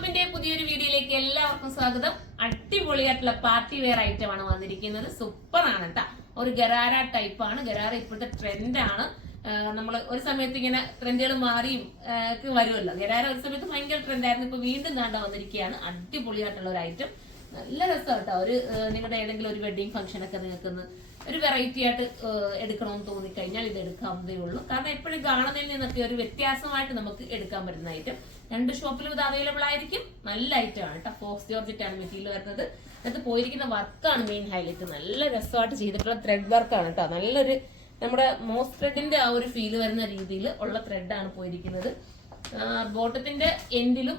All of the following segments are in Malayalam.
ഷോപ്പിന്റെ പുതിയൊരു വീഡിയോയിലേക്ക് എല്ലാവർക്കും സ്വാഗതം. അടിപൊളിയായിട്ടുള്ള പാർട്ടി വെയർ ഐറ്റം ആണ് വന്നിരിക്കുന്നത്. സൂപ്പർ ആണ് കേട്ടോ. ഒരു ഗരാര ടൈപ്പ് ആണ്. ഗരാര ഇപ്പോഴത്തെ ട്രെൻഡാണ്. നമ്മൾ ഒരു സമയത്ത് ഇങ്ങനെ ട്രെൻഡുകൾ മാറിയും ഒക്കെ വരുമല്ലോ. ഗരാര ഒരു സമയത്ത് ഭയങ്കര ട്രെൻഡായിരുന്നു. ഇപ്പൊ വീണ്ടും കണ്ട വന്നിരിക്കുകയാണ്. അടിപൊളിയായിട്ടുള്ള ഒരു ഐറ്റം. നല്ല രസം കേട്ടോ. ഒരു നിങ്ങളുടെ ഏതെങ്കിലും ഒരു വെഡിങ് ഫംഗ്ഷൻ ഒക്കെ നിങ്ങൾക്ക് ഒരു വെറൈറ്റി ആയിട്ട് എടുക്കണമെന്ന് തോന്നിക്കഴിഞ്ഞാൽ ഇത് എടുക്കാവുന്നതേ ഉള്ളൂ. കാരണം എപ്പോഴും കാണുന്നതിൽ നിന്നൊക്കെ ഒരു വ്യത്യാസമായിട്ട് നമുക്ക് എടുക്കാൻ പറ്റുന്ന ഐറ്റം. രണ്ട് ഷോപ്പിലും ഇത് അവൈലബിൾ ആയിരിക്കും. നല്ല ഐറ്റം ആണ് കേട്ടോ. ഫോക്സ് ജോർജറ്റ് ആണ് മെറ്റീരിയൽ വരുന്നത്. അതിനകത്ത് പോയിരിക്കുന്ന വർക്കാണ് മെയിൻ ഹൈലൈറ്റ്. നല്ല രസമായിട്ട് ചെയ്തിട്ടുള്ള ത്രെഡ് വർക്കാണ് കേട്ടോ. നല്ലൊരു നമ്മുടെ മോസ് ത്രെഡിന്റെ ആ ഒരു ഫീല് വരുന്ന രീതിയിൽ ഉള്ള ത്രെഡാണ് പോയിരിക്കുന്നത്. ബോട്ടത്തിന്റെ എൻഡിലും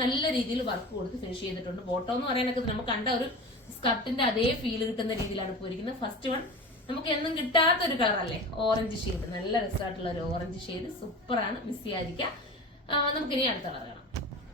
നല്ല രീതിയിൽ വർക്ക് കൊടുത്ത് ഫിനിഷ് ചെയ്തിട്ടുണ്ട്. ബോട്ടം എന്ന് പറയാനൊക്കെ നമുക്ക് കണ്ട ഒരു സ്കർട്ടിന്റെ അതേ ഫീൽ കിട്ടുന്ന രീതിയിലാണ് പോയിരിക്കുന്നത്. ഫസ്റ്റ് വൺ നമുക്ക് എന്നും കിട്ടാത്ത ഒരു കളർ അല്ലേ, ഓറഞ്ച് ഷെയ്ഡ്. നല്ല രസമായിട്ടുള്ള ഒരു ഓറഞ്ച് ഷെയ്ഡ്. സൂപ്പറാണ്, മിസ് ചെയ്യാതിരിക്കുക. നമുക്കിനി അടുത്ത കളർ കാണാം.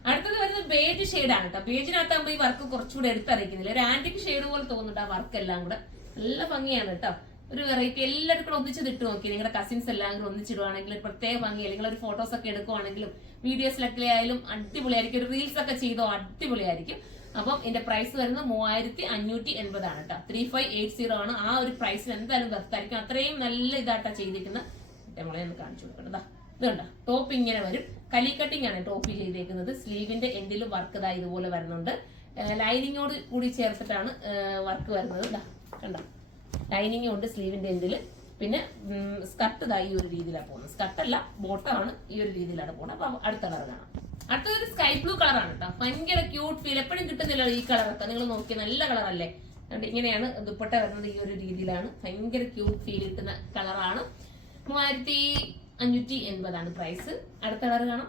അടുത്തത് വരുന്നത് ബേജ് ഷെയ്ഡാണ് കേട്ടോ. ബേജിനകത്താകുമ്പോൾ ഈ വർക്ക് കുറച്ചുകൂടെ എടുത്തറിയിക്കുന്നില്ല. ഒരു ആന്റിക് ഷെയ്ഡ് പോലെ തോന്നുന്നുണ്ട് ആ വർക്ക് എല്ലാം കൂടെ. നല്ല ഭംഗിയാണ് കേട്ടോ. ഒരു വെറൈറ്റി. എല്ലാവരും കൂടെ ഒന്നിച്ച് ഇട്ട് നോക്കി. നിങ്ങളുടെ കസിൻസ് എല്ലാം കൂടെ ഒന്നിച്ചിടുവാണെങ്കിൽ പ്രത്യേക ഭംഗി. അല്ലെങ്കിൽ ഒരു ഫോട്ടോസ് ഒക്കെ എടുക്കുവാണെങ്കിലും വീഡിയോസിലൊക്കെ ആയാലും അടിപൊളിയായിരിക്കും. ഒരു റീൽസ് ഒക്കെ ചെയ്തോ അടിപൊളിയായിരിക്കും. അപ്പം ഇതിന്റെ പ്രൈസ് വരുന്നത് 3580 ആണ് കേട്ടോ. 3580 ആണ്. ആ ഒരു പ്രൈസിന് എന്തായാലും വെർത്തായിരിക്കും. അത്രയും നല്ല ഇതായിട്ടാ ചെയ്തിരിക്കുന്ന. നമ്മളെ ഒന്ന് കാണിച്ചു കൊടുക്കണ്ട. ഇത് കണ്ടോ, ടോപ്പ് ഇങ്ങനെ വരും. കലി കട്ടിംഗ് ആണ് ടോപ്പ് ചെയ്തേക്കുന്നത്. സ്ലീവിന്റെ എൻഡിലും വർക്ക് ഇതാ ഇതുപോലെ വരുന്നുണ്ട്. ലൈനിങ്ങോട് കൂടി ചേർത്തിട്ടാണ് വർക്ക് വരുന്നത്. കണ്ടോ, ലൈനിങ് ഉണ്ട് സ്ലീവിന്റെ എൻഡില്. പിന്നെ സ്കർട്ട് ഇതാ ഈ ഒരു രീതിയിലാണ് പോകുന്നത്. സ്കർട്ടല്ല, ബോട്ടമാണ് ഈ ഒരു രീതിയിലാണ് പോകുന്നത്. അപ്പൊ അടുത്ത കളർ കാണാം. അടുത്തൊരു സ്കൈ ബ്ലൂ കളറാണ് കേട്ടോ. ഭയങ്കര ക്യൂട്ട് ഫീൽ. എപ്പോഴും കിട്ടുന്നില്ല ഈ കളറൊക്കെ. നിങ്ങൾ നോക്കിയ നല്ല കളറല്ലേ. ഇങ്ങനെയാണ് ദുപ്പട്ട വരുന്നത്. ഈ ഒരു രീതിയിലാണ്. ഭയങ്കര ക്യൂട്ട് ഫീൽ കിട്ടുന്ന കളറാണ്. 3580 ആണ് പ്രൈസ്. അടുത്ത കളർ കാണാം.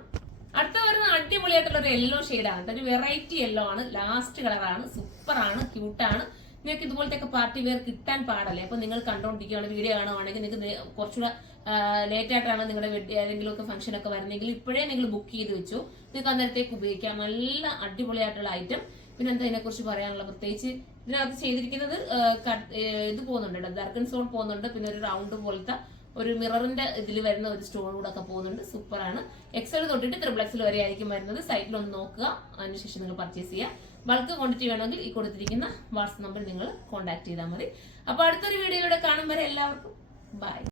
അടുത്ത വരുന്ന അടിപൊളിയായിട്ടുള്ള ഒരു യെല്ലോ ഷെയ്ഡാണ്. ഒരു വെറൈറ്റി യെല്ലോ ആണ്. ലാസ്റ്റ് കളറാണ്. സൂപ്പറാണ്, ക്യൂട്ടാണ്. നിങ്ങൾക്ക് ഇതുപോലത്തെ പാർട്ടി വെയർ കിട്ടാൻ പാടല്ലേ. അപ്പൊ നിങ്ങൾ കണ്ടോണ്ടിരിക്കുകയാണ്, വീഡിയോ കാണുവാണെങ്കിൽ നിങ്ങൾക്ക് കുറച്ചുകൂടെ ലേറ്റ് ആയിട്ടാണ് നിങ്ങളുടെ ഏതെങ്കിലും ഒക്കെ ഫംഗ്ഷൻ ഒക്കെ വരുന്നെങ്കിൽ ഇപ്പോഴേ നിങ്ങൾ ബുക്ക് ചെയ്ത് വെച്ചു. നിങ്ങൾക്ക് അന്നേരത്തേക്ക് ഉപയോഗിക്കാം. നല്ല അടിപൊളിയായിട്ടുള്ള ഐറ്റം. പിന്നെ എന്താ ഇതിനെ കുറിച്ച് പറയാനുള്ള, പ്രത്യേകിച്ച് ഇതിനകത്ത് ചെയ്തിരിക്കുന്നത് ഇത് പോകുന്നുണ്ട്, ദർക്കൻ സ്റ്റോൺ പോകുന്നുണ്ട്. പിന്നെ ഒരു റൗണ്ട് പോലത്തെ ഒരു മിററിന്റെ ഇതിൽ വരുന്ന ഒരു സ്റ്റോൺ കൂടെ ഒക്കെ പോകുന്നുണ്ട്. സൂപ്പറാണ്. എക്സൽ തൊട്ടിട്ട് XXL വരെ ആയിരിക്കും വരുന്നത്. സൈറ്റിലൊന്ന് നോക്കുക, അതിനുശേഷം നിങ്ങൾ പർച്ചേസ് ചെയ്യുക. ബൾക്ക് ക്വാണ്ടിറ്റി വേണമെങ്കിൽ ഈ കൊടുത്തിരിക്കുന്ന വാട്സ്ആപ്പ് നമ്പറിൽ നിങ്ങൾ കോൺടാക്ട് ചെയ്താൽ മതി. അപ്പൊ അടുത്തൊരു വീഡിയോയിലൂടെ കാണും വരെ എല്ലാവർക്കും ബൈ.